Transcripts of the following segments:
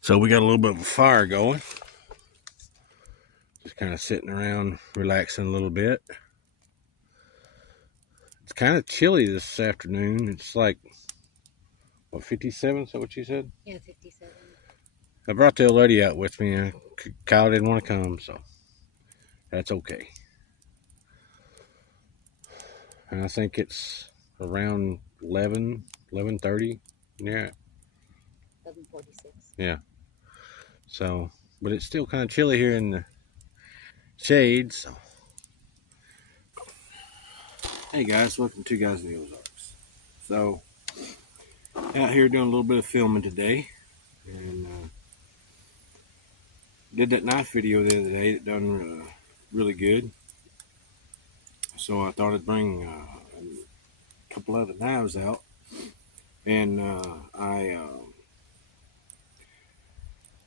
So we got a little bit of a fire going. Just kind of sitting around, relaxing a little bit. It's kind of chilly this afternoon. It's like, what, 57? Is that what you said? Yeah, 57. I brought the old lady out with me. Kyle didn't want to come, so that's okay. And I think it's around 11:30. Yeah. 11:46. Yeah. So, but it's still kind of chilly here in the shade. So, hey guys, welcome to Guys in the Ozarks. So, out here doing a little bit of filming today, and did that knife video the other day. It done really good. So I thought I'd bring a couple other knives out, and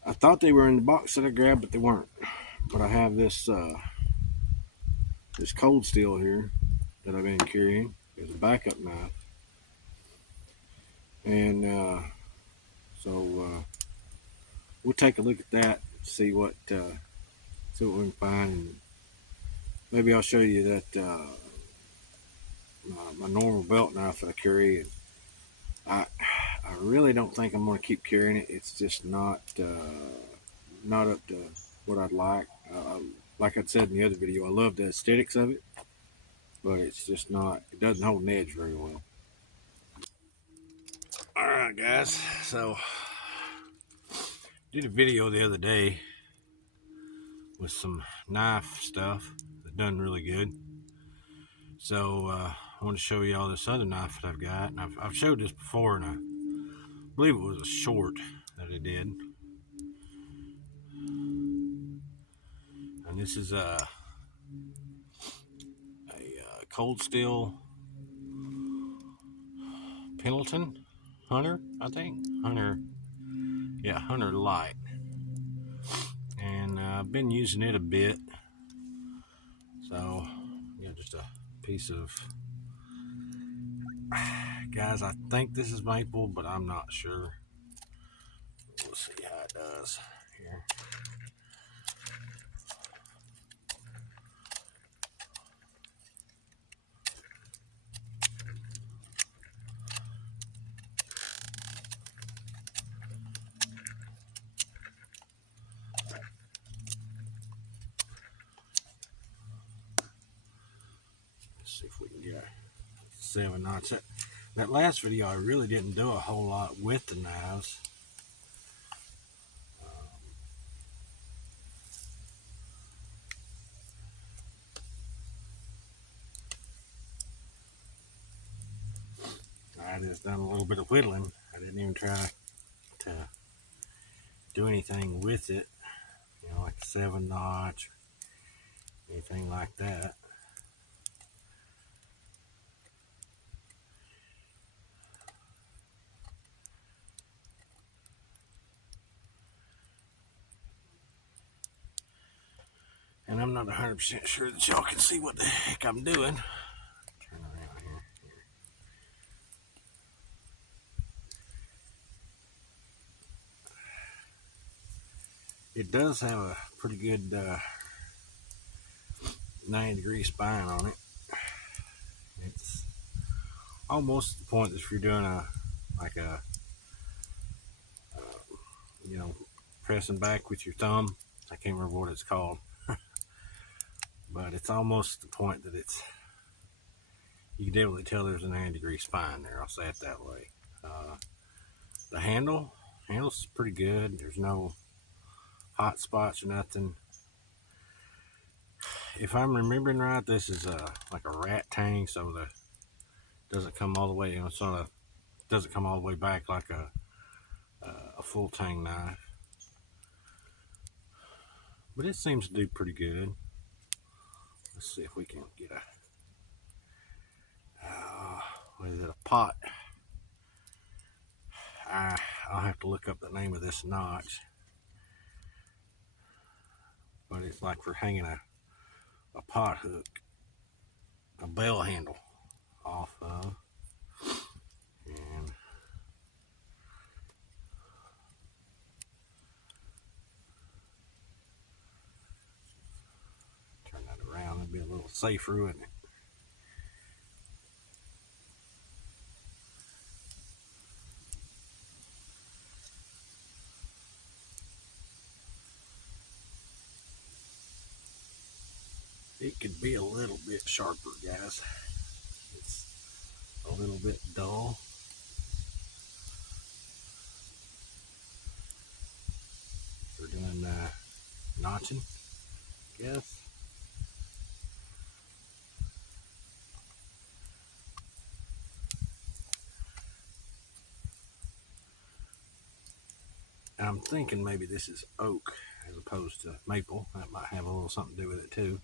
I thought they were in the box that I grabbed, but they weren't. But I have this this cold steel here that I've been carrying as a backup knife, and so we'll take a look at that, see what we can find, and maybe I'll show you that my normal belt knife that I carry. And I really don't think I'm going to keep carrying it. It's just not up to what I'd like. Like I said in the other video, I love the aesthetics of it, but it's just not. It doesn't hold an edge very well. All right, guys. So did a video the other day with some knife stuff that done really good. So I want to show you all this other knife that I've got. And I've showed this before, and I believe it was a short that I did. And this is a cold steel Pendleton Hunter, I think. Hunter Light. And I've been using it a bit. So, yeah, just a piece of, guys, I think this is maple, but I'm not sure. We'll see how it does here. See if we can get 7 knots. That last video, I really didn't do a whole lot with the knives. I just done a little bit of whittling. I didn't even try to do anything with it, you know, like 7 knots or anything like that. And I'm not 100% sure that y'all can see what the heck I'm doing. Turn around here. It does have a pretty good 90-degree spine on it. It's almost to the point that if you're doing you know, pressing back with your thumb, I can't remember what it's called. But it's almost the point that it's, you can definitely tell there's a 90-degree spine there. I'll say it that way. The handle's pretty good. There's no hot spots or nothing. If I'm remembering right, this is like a rat tang, so the doesn't come all the way, you know, sort of doesn't come all the way back like a full tang knife. But it seems to do pretty good. Let's see if we can get what is it, a pot. I'll have to look up the name of this notch, but it's like for hanging a pot hook, a bell handle off of. And turn that around, it'd be a little safer, wouldn't it? It could be a little bit sharper, guys. It's a little bit dull. We're doing notching, I guess. I'm thinking maybe this is oak as opposed to maple. That might have a little something to do with it too.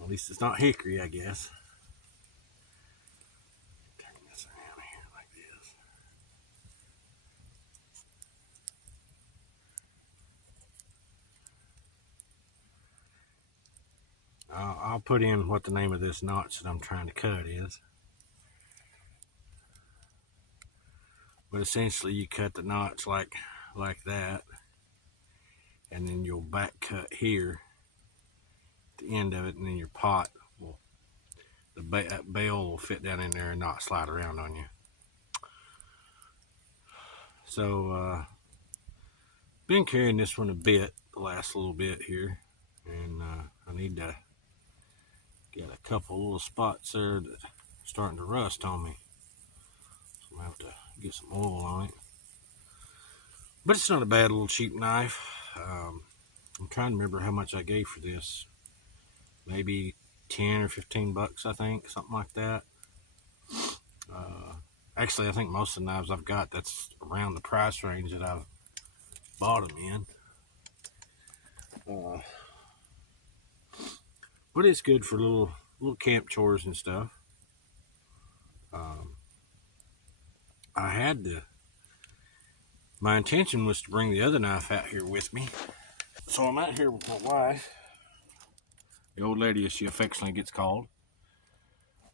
At least it's not hickory, I guess. Turn this around here like this. I'll put in what the name of this notch that I'm trying to cut is. But essentially you cut the notch like that, and then you'll back cut here at the end of it, and then your pot will, the bale will fit down in there and not slide around on you. So been carrying this one a bit the last little bit here, and I need to get a couple little spots there that are starting to rust on me, so I'm gonna have to get some oil on it. But it's not a bad little cheap knife. I'm trying to remember how much I gave for this. Maybe 10 or 15 bucks, I think, something like that. Actually, I think most of the knives I've got, that's around the price range that I've bought them in. But it's good for little camp chores and stuff. I had to. My intention was to bring the other knife out here with me. So I'm out here with my wife, the old lady as she affectionately gets called,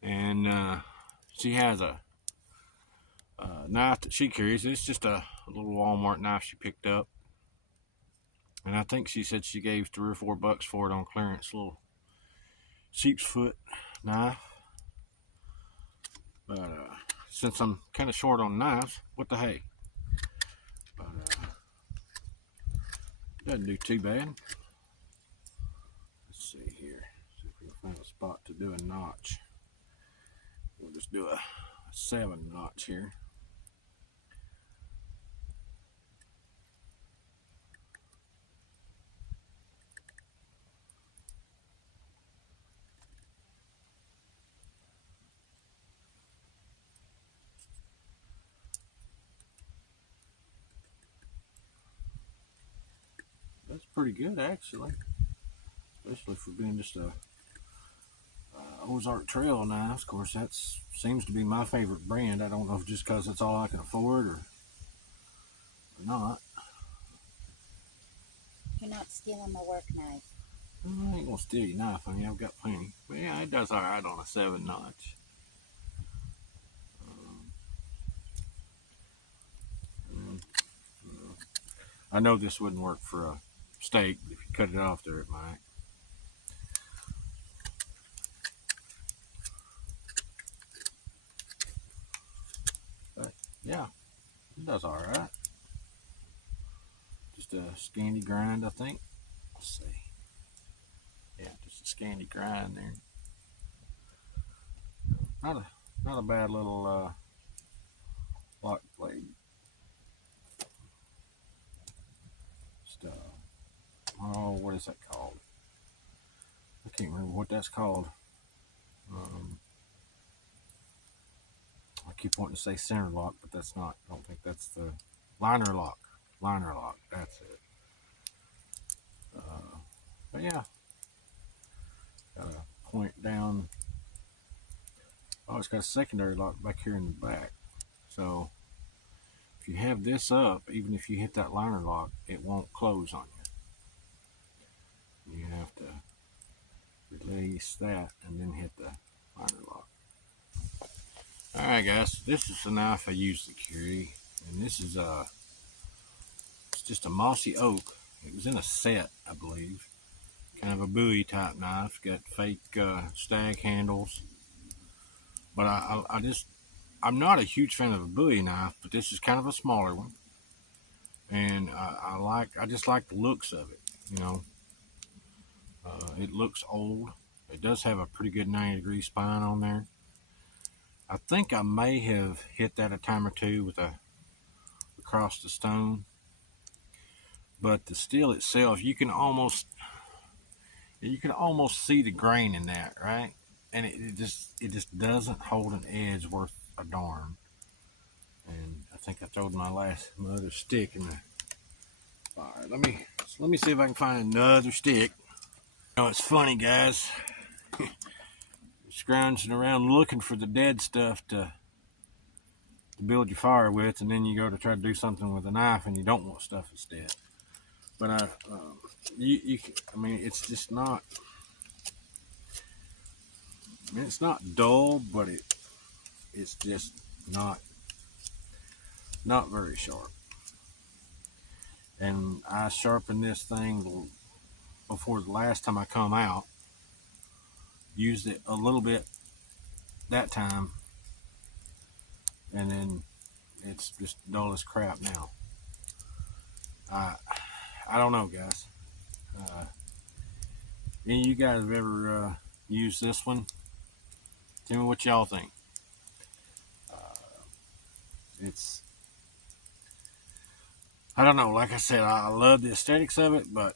and she has a knife that she carries. It's just a little Walmart knife she picked up, and I think she said she gave $3 or $4 for it on clearance. Little sheep's foot knife. But since I'm kind of short on knives, what the hey? But doesn't do too bad. Let's see here. See if we can find a spot to do a notch. We'll just do a 7 notch here. That's pretty good, actually, especially for being just a Ozark Trail knife. Of course, that seems to be my favorite brand. I don't know if just because it's all I can afford or not. You're not stealing my work knife. I ain't gonna steal your knife. I mean, I've got plenty. But yeah, it does all right on a 7 notch. I know this wouldn't work for a steak, but if you cut it off there, it might. But yeah, it does all right. Just a scanty grind, I think. Let's see. Yeah, just a scanty grind there. Not a bad little lock blade. Just oh, what is that called? I can't remember what that's called. I keep wanting to say center lock, but that's not. I don't think that's the liner lock. Liner lock. That's it. But yeah, got a point down. Oh, it's got a secondary lock back here in the back. So if you have this up, even if you hit that liner lock, it won't close on you. You have to release that and then hit the liner lock. Alright guys, this is the knife I usually carry, and this is it's just a Mossy Oak. It was in a set, I believe. Kind of a Bowie type knife, got fake stag handles. But I'm not a huge fan of a Bowie knife, but this is kind of a smaller one. And I just like the looks of it, you know. It looks old. It does have a pretty good 90-degree spine on there. I think I may have hit that a time or two with a across the stone, but the steel itself, you can almost see the grain in that, right? And it just doesn't hold an edge worth a darn. And I think I throwed my other stick in the fire. Let me see if I can find another stick. You know, it's funny, guys. Scrounging around looking for the dead stuff to build your fire with, and then you go to try to do something with a knife, and you don't want stuff that's dead. But I mean, it's just not. I mean, it's not dull, but it's just not very sharp. And I sharpened this thing before the last time I come out. Used it a little bit that time, and then it's just dull as crap now. I don't know, guys. Any of you guys have ever used this one? Tell me what y'all think. It's I don't know. Like I said, I love the aesthetics of it, but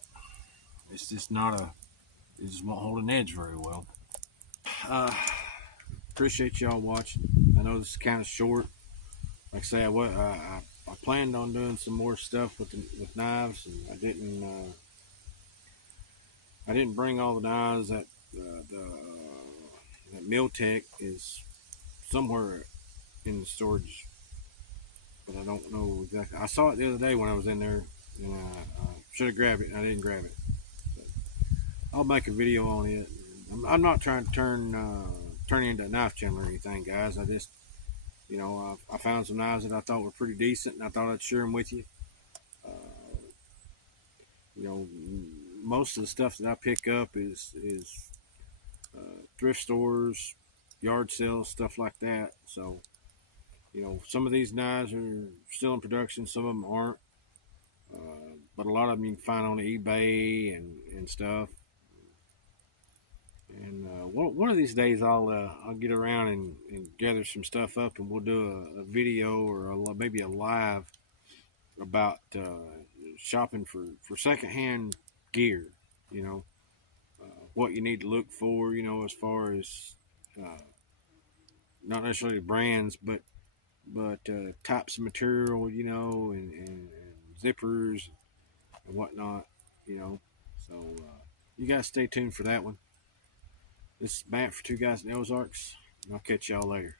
it's just not a. It just won't hold an edge very well. Appreciate y'all watching. I know this is kind of short. Like I say, I planned on doing some more stuff with knives, and I didn't bring all the knives that that Miltech is somewhere in the storage, but I don't know exactly. I saw it the other day when I was in there, and I should have grabbed it, and I didn't grab it. But I'll make a video on it. I'm not trying to turn it into a knife channel or anything, guys. I just, you know, I found some knives that I thought were pretty decent, and I thought I'd share them with you. You know, most of the stuff that I pick up is thrift stores, yard sales, stuff like that. So, you know, some of these knives are still in production, some of them aren't. But a lot of them you can find on eBay and stuff. And one of these days I'll get around and gather some stuff up, and we'll do a video or maybe a live about shopping for secondhand gear. You know, what you need to look for. You know, as far as not necessarily brands, but types of material. You know, and zippers and whatnot. You know, so you guys stay tuned for that one. This is Matt for Two Guys in the Ozarks, and I'll catch y'all later.